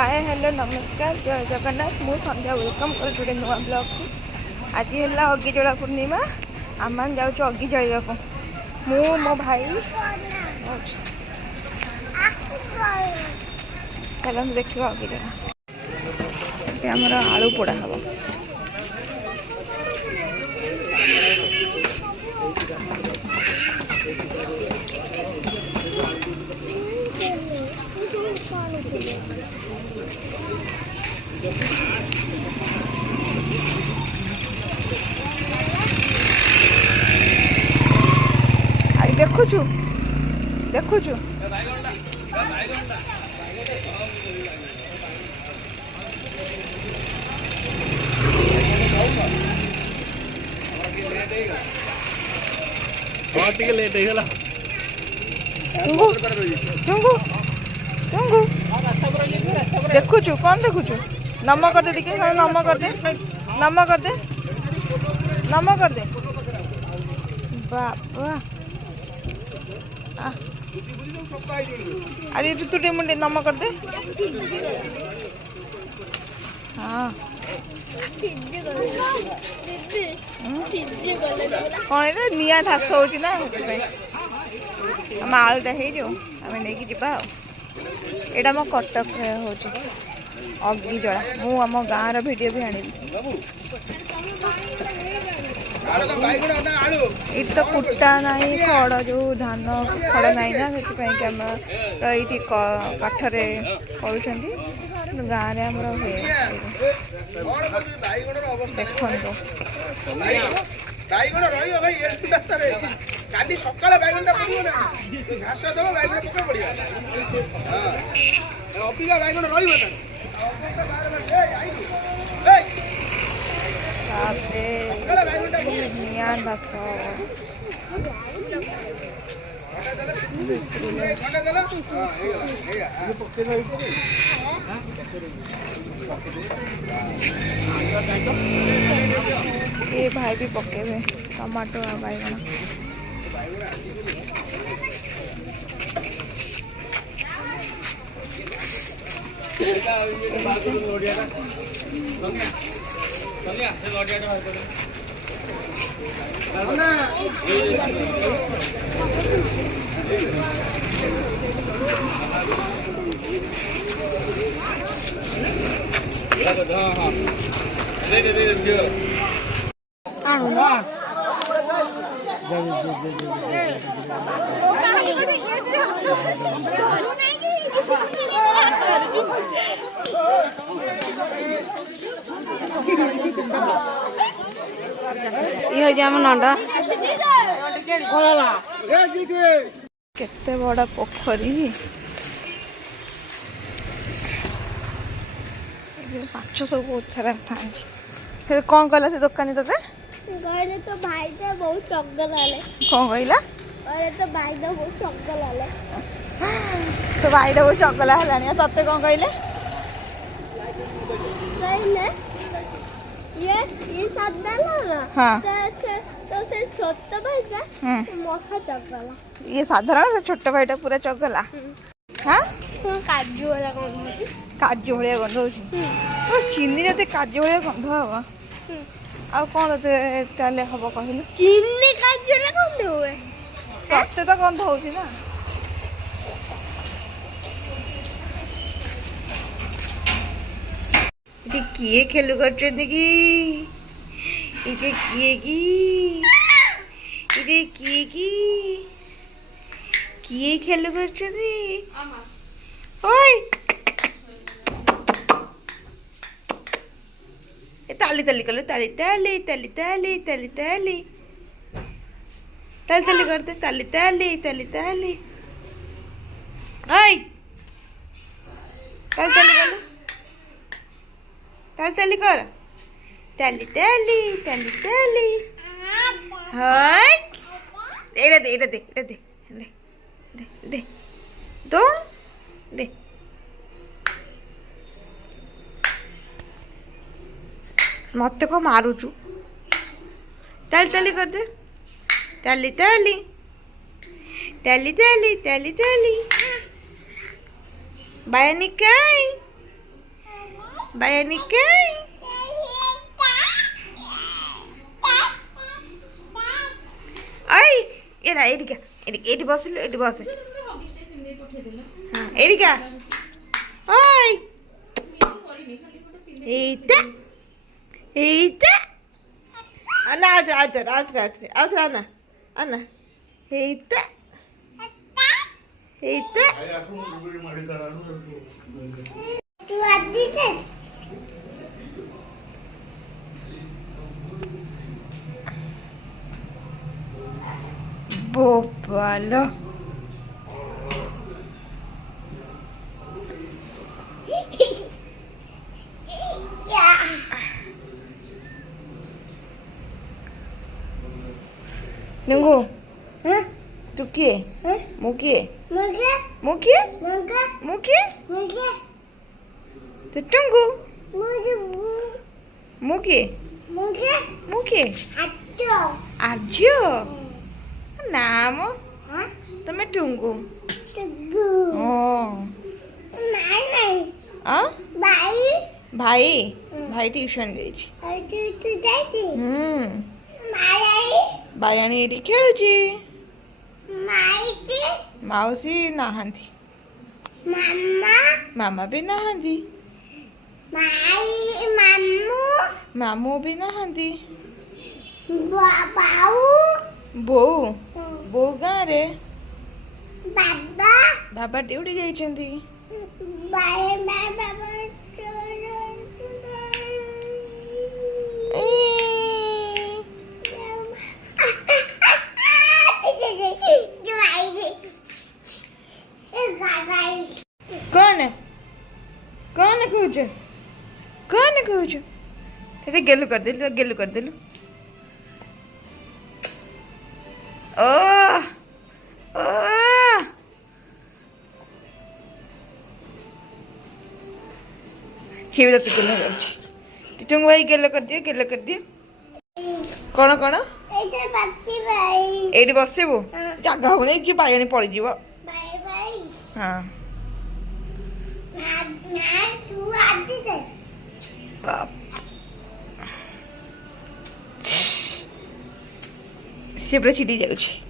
Hi hello नमस्कार जय जगन्नाथ मु संध्या वेलकम कर गोटे नुआ ब्लॉग को। आज है अग्गिजला पूर्णिमा आम मैंने जाऊँ अग्गि जलिया को मु मो भाई चलो देखा अग्गिजला आमर आलू पोड़ा हम देखुचु देखुचु लेट है देखुचु कौन देखुचु नम कर दे देखिए नम कर दे नम कर दे नम कर दे बाबा अरे तू तुटे मुंडे नम कर दे हाँ कौन ये निया घास हो ना आम आलुटा हो आम नहीं जा यहाँ मो कटक हो अग्गिजला मु आम गाँव भिडियो भी आनी ये तो कुटा ना खड़ जो धान खड़ ना ना से ये काठरे कर गाँव में आमर हुए देखो बैगण रही काली सकाଳେ बैगणटा पड़ो ना घास दब बैगण पका पड़ा अबिका बैगण रही ये भाई भी पकेबे टमाटो आ बैगण नंदा केते बड़ा पोखरी माछ सब बहुत सारा था कौन कहला से दुकानी तो गले तो भाई तो बहुत चगल आले कौन कहला गले तो भाई तो बहुत चगल आले तो भाई तो बहुत चगला हलानी तते कौन कहले कहले ये सादा ना हां तो से छोटा भाई का मोखा चगला ये साधारण से छोटा भाईटा पूरा चगला हां काजू वाला गंध काजू भाया गंध हो चीनी जब काजू भाया गंध हम आ कौन ताले हम कहलु चीनी काजू वाला गंध हुए तते तो गंध हो ना ये किए खेलु करछन कि इजे किए की इजे किए की किए खेलु करछन ओय ताली ताली करो ताली ताली ताली ताली ताली ताली ताली ताली करते ताली ताली ताली ताली ओय ताली ताली करो ताली ताली कर ताली ताली ताली ताली हाय एड़ा दे एड़ा दे एड़ा दे दे दे दे दो दे मत को मारुचु ताली ताली कर दे ताली ताली ताली ताली ताली ताली बाय निकाय ବାୟାଣୀ କାଇଁ ଆଇ ଏରା ଏରିକା ଏଠି ବସିଲୁ ଏଠି ବସେ ହଁ ଏରିକା ଓଇ ଏଇଟା ଏଇଟା అన్న ఆగుతారు అన్న అన్న ఈత ఈత బొప్పలో Nunggu. Hah? Tu kiye? Hah? Mu kiye? Muke. Mu kiye? Muke. Muke? Muke. Tu tunggu. Muke. Muke. Muke. Muke. Arjo. Arjo. Namo? Hah? Tame tunggu. Tunggu. Oh. Nai. Ah? Bhai. Bhai. Bhai tuition ଯାଇଛି. Bhai tuition ଯାଇଛି. ବାୟାଣୀ ଏଠି ଖେଳୁଛି ମାଉସୀ ନାହାନ୍ତି ମାମା ବି ନାହାନ୍ତି ମାମୁଁ ବି ନାହାନ୍ତି ବୋଉ ବୋଉ ଗାଁରେ ବାବା ଡ୍ୟୁଟି ଯାଇଛନ୍ତି कौन कौच तेरे गेलु कर देलु ओ ओ खेल तो गेलु कर तुम भाई गेलु कर दियो कौन कौन एटी बसबू जगह हो नहीं बायणी पड़ जीव हाँ से पूरा छिटी जाऊँ